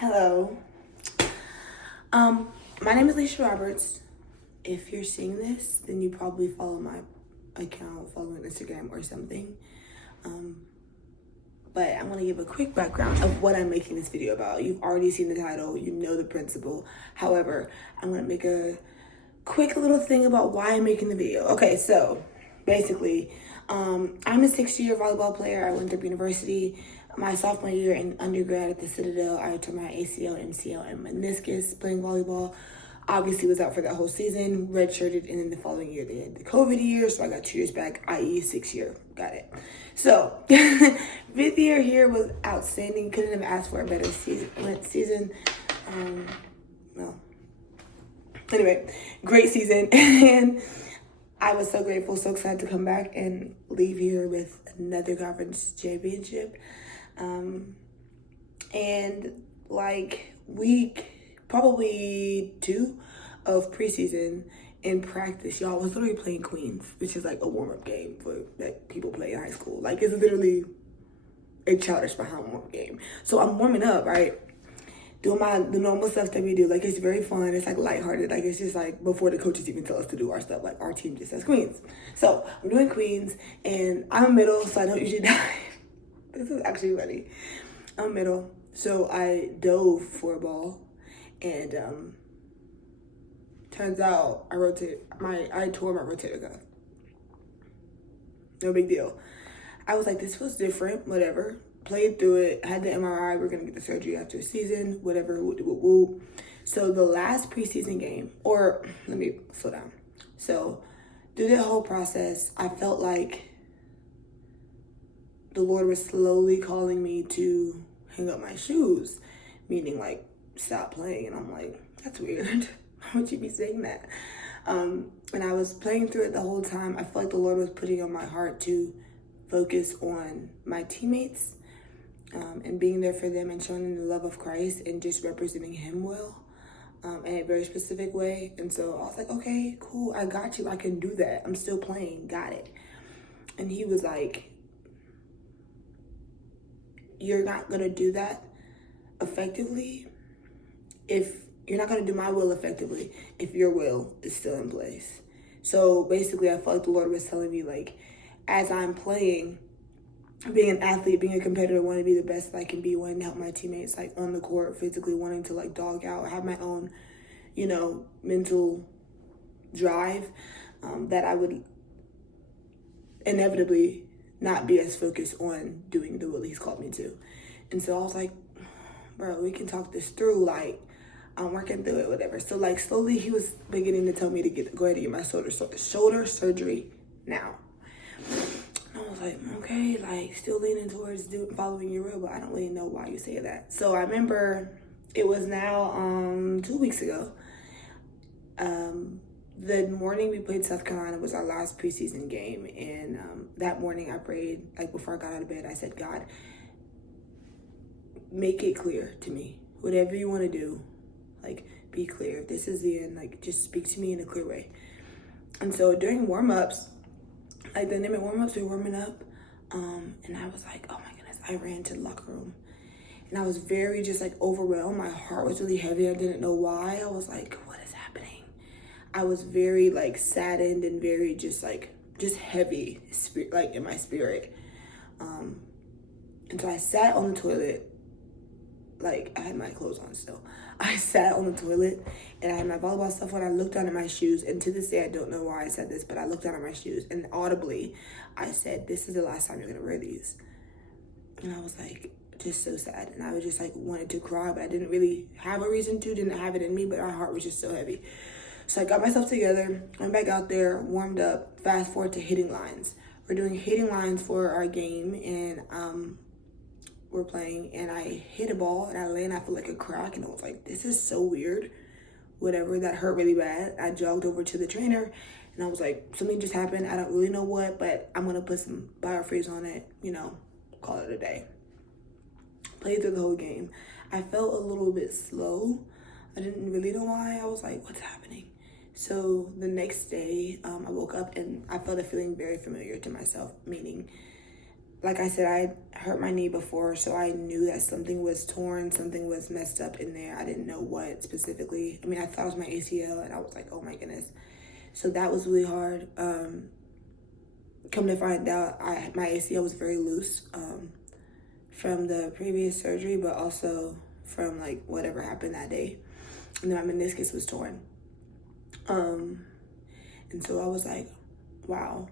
Hello. Um, my name is Leisha Roberts. If you're seeing this, then you probably follow my account, follow me on Instagram or something. Um, but I'm gonna give a quick background of what I'm making this video about. You've already seen the title, you know the principle. However, I'm gonna make a quick little thing about why I'm making the video. Okay, so basically, I'm a 6-year volleyball player. I went to university. My sophomore year in undergrad at the Citadel, I tore my ACL, MCL, and meniscus playing volleyball. Obviously was out for that whole season, redshirted, and then the following year they had the COVID year, so I got 2 years back, i.e. 6 year. Got it. So, 5th year here was outstanding. Couldn't have asked for a better season. No. Anyway, great season. And I was so grateful, so excited to come back and leave here with another conference championship. And like probably 2 of preseason in practice, y'all was literally playing Queens, which is like a warm-up game that people play in high school. Like it's literally a childish behind warm-up game. So I'm warming up, right? Doing the normal stuff that we do. Like it's very fun. It's like lighthearted. Like it's just like before the coaches even tell us to do our stuff. Like our team just says Queens. So I'm doing Queens and I'm a middle, so I don't usually dive. This is actually funny. I'm middle, so I dove for a ball, and turns out I tore my rotator cuff. No big deal. I was like, this was different. Whatever. Played through it. Had the MRI. We're gonna get the surgery after a season. Whatever. Woo. So the last preseason game, or let me slow down. So through the whole process, I felt like the Lord was slowly calling me to hang up my shoes, meaning like stop playing. And I'm like, that's weird. Why would you be saying that? And I was playing through it the whole time. I felt like the Lord was putting on my heart to focus on my teammates and being there for them and showing them the love of Christ and just representing Him well in a very specific way. And so I was like, okay, cool, I got you. I can do that. I'm still playing. Got it. And He was like, you're not going to do that effectively if you're not going to do my will effectively if your will is still in place. So basically, I felt like the Lord was telling me, like, as I'm playing, being an athlete, being a competitor, wanting to be the best that I can be, wanting to help my teammates, like, on the court, physically wanting to, like, dog out, have my own, mental drive, that I would inevitably not be as focused on doing the will He's called me to. And so I was like, bro, we can talk this through, like, I'm working through it, whatever. So, like, slowly He was beginning to tell me to go ahead and get my shoulder surgery now. And I was like, okay, like, still leaning towards following your will, but I don't really know why you say that. So I remember it was now 2 weeks ago. The morning we played South Carolina was our last preseason game, and that morning I prayed, like, before I got out of bed, I said, God, make it clear to me. Whatever you want to do, like, be clear. If this is the end, like, just speak to me in a clear way. And so during warm-ups, like, the dynamic warm-ups, we were warming up, and I was like, oh my goodness, I ran to the locker room. And I was very just, like, overwhelmed. My heart was really heavy. I didn't know why. I was like, what is happening? I was very, like, saddened and very just heavy, like, in my spirit. And so I sat on the toilet. Like, I had my clothes on still. I sat on the toilet and I had my volleyball stuff on. I looked down at my shoes, and to this day, I don't know why I said this, but I looked down at my shoes and audibly I said, this is the last time you're gonna wear these. And I was like, just so sad. And I was just like, wanted to cry, but I didn't really have a reason to, didn't have it in me, but my heart was just so heavy. So I got myself together, went back out there, warmed up, fast forward to hitting lines. We're doing hitting lines for our game, and we're playing, and I hit a ball and I landed, I feel like a crack, and I was like, this is so weird. Whatever, that hurt really bad. I jogged over to the trainer and I was like, something just happened. I don't really know what, but I'm gonna put some biofreeze on it, call it a day. Played through the whole game. I felt a little bit slow. I didn't really know why. I was like, what's happening? So the next day, I woke up and I felt a feeling very familiar to myself, meaning like I said, I hurt my knee before, so I knew that something was torn, something was messed up in there. I didn't know what specifically. I mean, I thought it was my ACL, and I was like, oh my goodness. So that was really hard. Come to find out, my ACL was very loose from the previous surgery, but also from like whatever happened that day. And then my meniscus was torn. And so I was like, wow.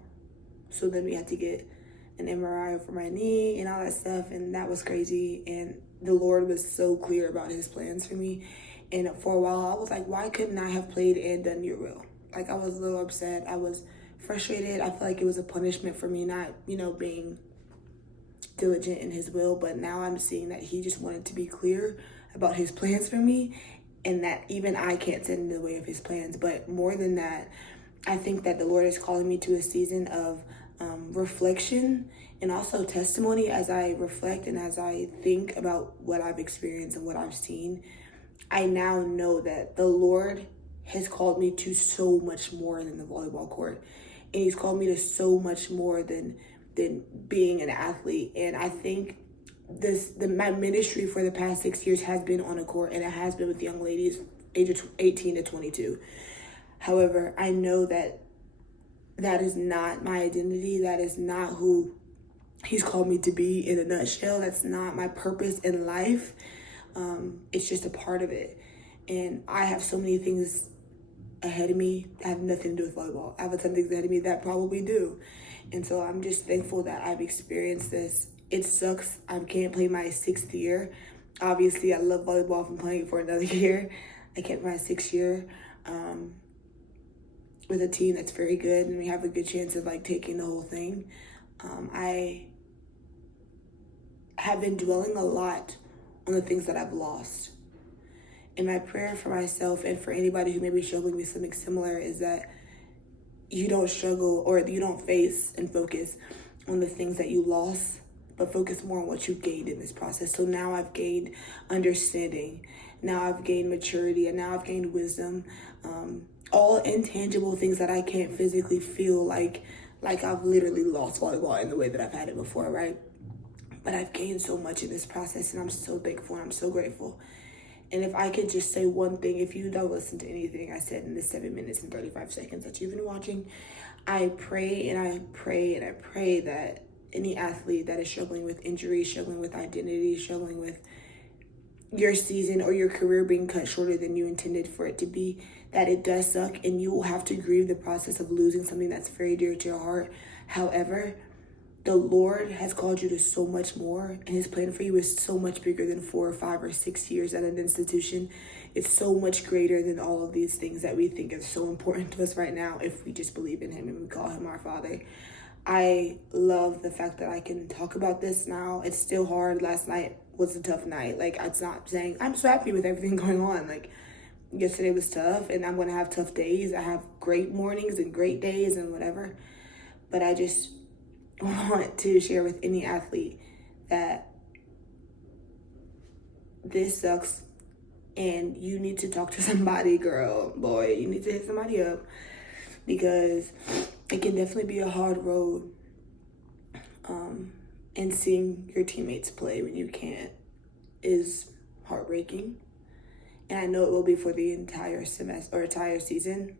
So then we had to get an MRI for my knee and all that stuff, and that was crazy. And the Lord was so clear about his plans for me. And for a while, I was like, why couldn't I have played and done your will? Like, I was a little upset. I was frustrated. I feel like it was a punishment for me not, being diligent in his will. But now I'm seeing that he just wanted to be clear about his plans for me, and that even I can't stand in the way of his plans. But more than that, I think that the Lord is calling me to a season of reflection and also testimony. As I reflect and as I think about what I've experienced and what I've seen, I now know that the Lord has called me to so much more than the volleyball court. And he's called me to so much more than being an athlete. And I think my ministry for the past 6 years has been on a court, and it has been with young ladies age of 18 to 22. However, I know that that is not my identity. That is not who he's called me to be in a nutshell. That's not my purpose in life. It's just a part of it. And I have so many things ahead of me that have nothing to do with volleyball. I have a ton of things ahead of me that probably do. And so I'm just thankful that I've experienced this. It sucks. I can't play my 6th year. Obviously, I love volleyball from playing for another year. I kept my 6th year with a team that's very good, and we have a good chance of like taking the whole thing. I have been dwelling a lot on the things that I've lost. And my prayer for myself and for anybody who may be struggling with something similar is that you don't struggle, or you don't face and focus on the things that you lost, but focus more on what you've gained in this process. So now I've gained understanding. Now I've gained maturity, and now I've gained wisdom. All intangible things that I can't physically feel, like I've literally lost volleyball in the way that I've had it before, right? But I've gained so much in this process, and I'm so thankful and I'm so grateful. And if I could just say one thing, if you don't listen to anything I said in the 7 minutes and 35 seconds that you've been watching, I pray and I pray and I pray that any athlete that is struggling with injury, struggling with identity, struggling with your season or your career being cut shorter than you intended for it to be, that it does suck and you will have to grieve the process of losing something that's very dear to your heart. However, the Lord has called you to so much more, and his plan for you is so much bigger than 4 or 5 or 6 years at an institution. It's so much greater than all of these things that we think are so important to us right now if we just believe in him and we call him our Father. I love the fact that I can talk about this now. It's still hard. Last night was a tough night. Like, it's not saying I'm so happy with everything going on. Like, yesterday was tough, and I'm going to have tough days. I have great mornings and great days and whatever. But I just want to share with any athlete that this sucks, and you need to talk to somebody, girl, boy. You need to hit somebody up, because it can definitely be a hard road. And seeing your teammates play when you can't is heartbreaking. And I know it will be for the entire semester or entire season.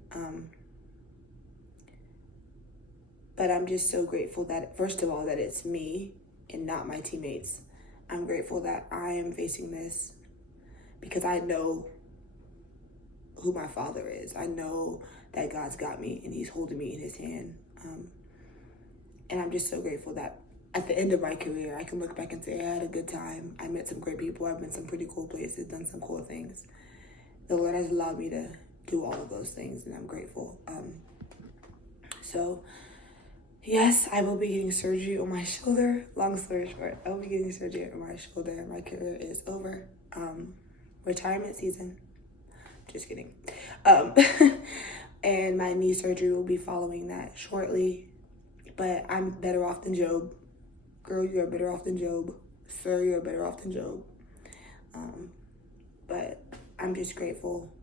But I'm just so grateful that, first of all, that it's me and not my teammates. I'm grateful that I am facing this because I know who my Father is. I know that God's got me and he's holding me in his hand. And I'm just so grateful that at the end of my career, I can look back and say I had a good time. I met some great people. I've been some pretty cool places, done some cool things. The Lord has allowed me to do all of those things, and I'm grateful. So yes, I will be getting surgery on my shoulder. Long story short, I will be getting surgery on my shoulder. My career is over. Retirement season. Just kidding. And my knee surgery will be following that shortly. But I'm better off than Job. Girl, you are better off than Job. Sir, you are better off than Job. But I'm just grateful.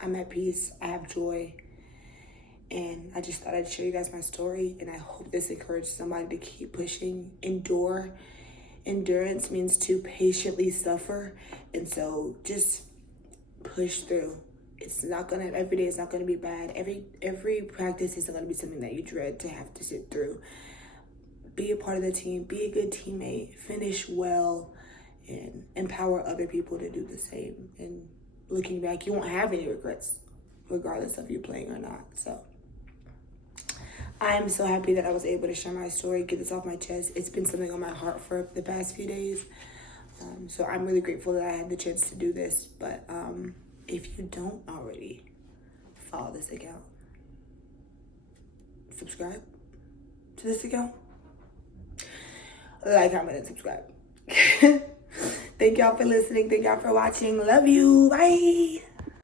I'm at peace. I have joy. And I just thought I'd show you guys my story, and I hope this encourages somebody to keep pushing, endure. Endurance means to patiently suffer, and so just push through. It's not gonna, every day is not gonna be bad. Every practice isn't gonna be something that you dread to have to sit through. Be a part of the team, be a good teammate, finish well, and empower other people to do the same. And looking back, you won't have any regrets, regardless of you playing or not. So I am so happy that I was able to share my story, get this off my chest. It's been something on my heart for the past few days. So I'm really grateful that I had the chance to do this. But if you don't already follow this account, subscribe to this account, like, comment, and subscribe. Thank y'all for listening. Thank y'all for watching. Love you. Bye.